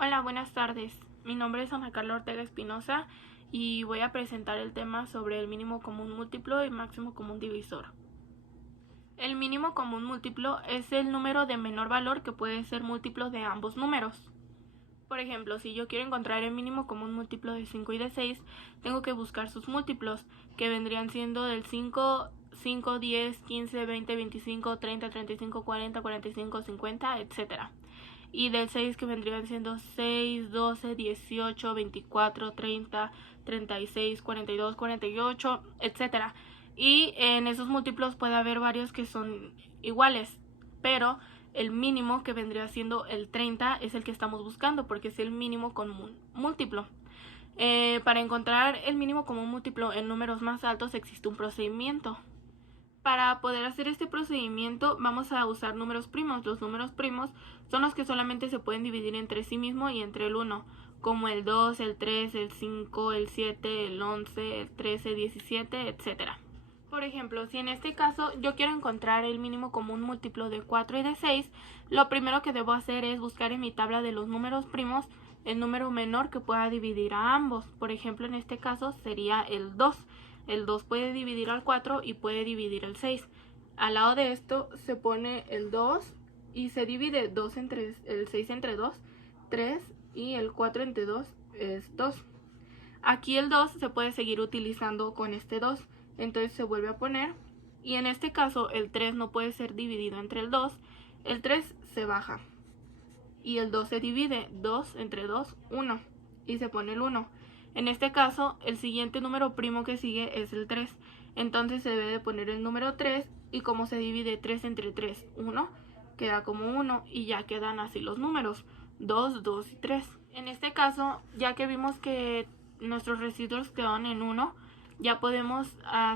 Hola, buenas tardes. Mi nombre es Ana Carla Ortega Espinosa y voy a presentar el tema sobre el mínimo común múltiplo y máximo común divisor. El mínimo común múltiplo es el número de menor valor que puede ser múltiplo de ambos números. Por ejemplo, si yo quiero encontrar el mínimo común múltiplo de 5 y de 6, tengo que buscar sus múltiplos, que vendrían siendo del 5, 5, 10, 15, 20, 25, 30, 35, 40, 45, 50, etc. Y del 6 que vendrían siendo 6, 12, 18, 24, 30, 36, 42, 48, etc. Y en esos múltiplos puede haber varios que son iguales, pero el mínimo, que vendría siendo el 30, es el que estamos buscando porque es el mínimo común múltiplo. Para encontrar el mínimo común múltiplo en números más altos existe un procedimiento. Para poder hacer este procedimiento vamos a usar números primos. Los números primos son los que solamente se pueden dividir entre sí mismo y entre el 1, como el 2, el 3, el 5, el 7, el 11, el 13, 17, etc. Por ejemplo, si en este caso yo quiero encontrar el mínimo común múltiplo de 4 y de 6, lo primero que debo hacer es buscar en mi tabla de los números primos el número menor que pueda dividir a ambos. Por ejemplo, en este caso sería el 2. El 2 puede dividir al 4 y puede dividir el 6. Al lado de esto se pone el 2 y se divide 2 entre, el 6 entre 2, 3, y el 4 entre 2 es 2. Aquí el 2 se puede seguir utilizando con este 2, entonces se vuelve a poner, y en este caso el 3 no puede ser dividido entre el 2, el 3 se baja y el 2 se divide, 2 entre 2, 1, y se pone el 1. En este caso el siguiente número primo que sigue es el 3, entonces se debe de poner el número 3, y como se divide 3 entre 3, 1, queda como 1 y ya quedan así los números 2, 2 y 3. En este caso, ya que vimos que nuestros residuos quedan en 1, ya podemos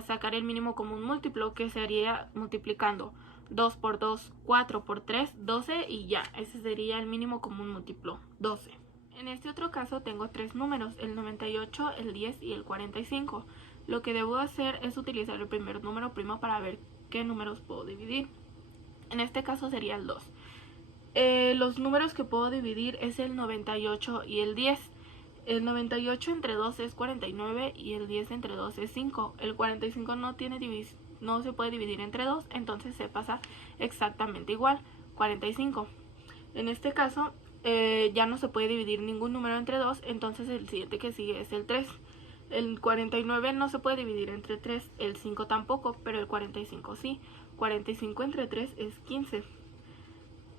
sacar el mínimo común múltiplo, que sería multiplicando 2 por 2, 4 por 3, 12, y ya, ese sería el mínimo común múltiplo, 12. En este otro caso tengo tres números, el 98, el 10 y el 45. Lo que debo hacer es utilizar el primer número primo para ver qué números puedo dividir. En este caso sería el 2. Los números que puedo dividir es el 98 y el 10. El 98 entre 2 es 49 y el 10 entre 2 es 5. El 45 no se puede dividir entre 2, entonces se pasa exactamente igual, 45. En este caso ya no se puede dividir ningún número entre 2, entonces el siguiente que sigue es el 3. El 49 no se puede dividir entre 3, el 5 tampoco, pero el 45 sí. 45 entre 3 es 15.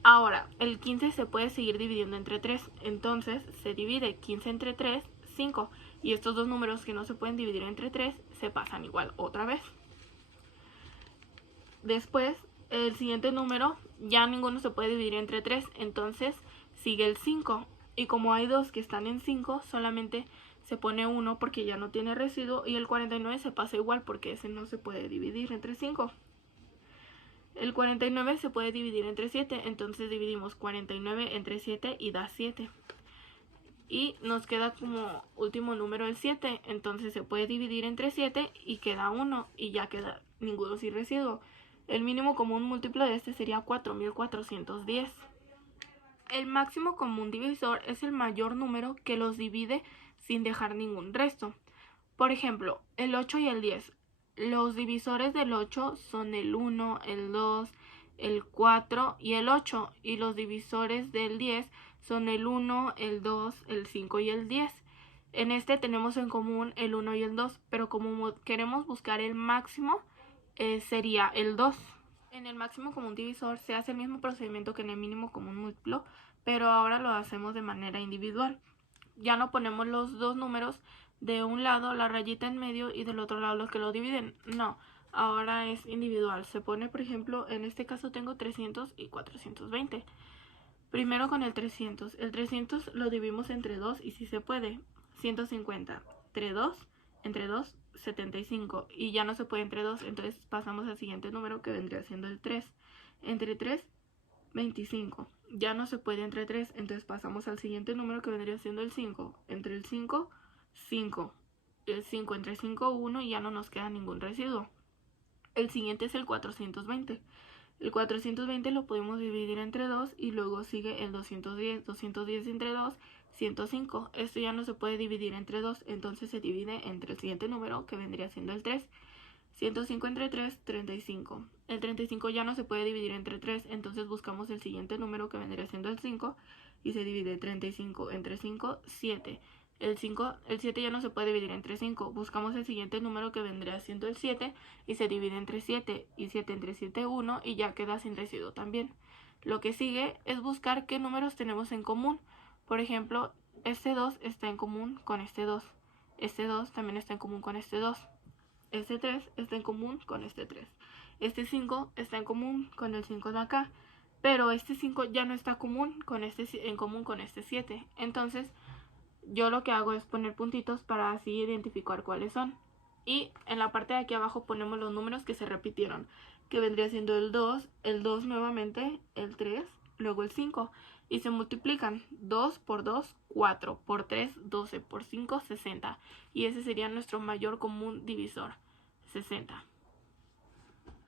Ahora, el 15 se puede seguir dividiendo entre 3, entonces se divide 15 entre 3, 5, y estos dos números que no se pueden dividir entre 3 se pasan igual otra vez. Después, el siguiente número ya ninguno se puede dividir entre 3, entonces sigue el 5, y como hay dos que están en 5, solamente se pone 1 porque ya no tiene residuo, y el 49 se pasa igual porque ese no se puede dividir entre 5. El 49 se puede dividir entre 7, entonces dividimos 49 entre 7 y da 7. Y nos queda como último número el 7, entonces se puede dividir entre 7 y queda 1 y ya queda ninguno sin residuo. El mínimo común múltiplo de este sería 4410. El máximo común divisor es el mayor número que los divide sin dejar ningún resto. Por ejemplo, el 8 y el 10. Los divisores del 8 son el 1, el 2, el 4 y el 8. Y los divisores del 10 son el 1, el 2, el 5 y el 10. En este tenemos en común el 1 y el 2, pero como queremos buscar el máximo, sería el 2. En el máximo común divisor se hace el mismo procedimiento que en el mínimo común múltiplo, pero ahora lo hacemos de manera individual. Ya no ponemos los dos números de un lado la rayita en medio y del otro lado los que lo dividen. No, ahora es individual. Se pone, por ejemplo, en este caso tengo 300 y 420. Primero con el 300. El 300 lo dividimos entre 2 y si se puede. 150 entre 2, 75. Y ya no se puede entre 2, entonces pasamos al siguiente número que vendría siendo el 3. Entre 3, 25. Ya no se puede entre 3, entonces pasamos al siguiente número que vendría siendo el 5. Entre el 5, 5. El 5 entre 5, 1 y ya no nos queda ningún residuo. El siguiente es el 420. El 420 lo podemos dividir entre 2 y luego sigue el 210. 210 entre 2, 105. Esto ya no se puede dividir entre 2, entonces se divide entre el siguiente número, que vendría siendo el 3. 105 entre 3, 35. El 35 ya no se puede dividir entre 3, entonces buscamos el siguiente número, que vendría siendo el 5, y se divide 35 entre 5, 7. El 7 ya no se puede dividir entre 5. Buscamos el siguiente número, que vendría siendo el 7, y se divide entre 7. Y 7 entre 7, 1, y ya queda sin residuo también. Lo que sigue es buscar qué números tenemos en común. Por ejemplo, este 2 está en común con este 2. Este 2 también está en común con este 2. Este 3 está en común con este 3. Este 5 está en común con el 5 de acá. Pero este 5 ya no está en común con este 7. Entonces, yo lo que hago es poner puntitos para así identificar cuáles son. Y en la parte de aquí abajo ponemos los números que se repitieron, que vendría siendo el 2 nuevamente, el 3, luego el 5. Y se multiplican. 2 por 2, 4, por 3, 12, por 5, 60. Y ese sería nuestro mayor común divisor, 60.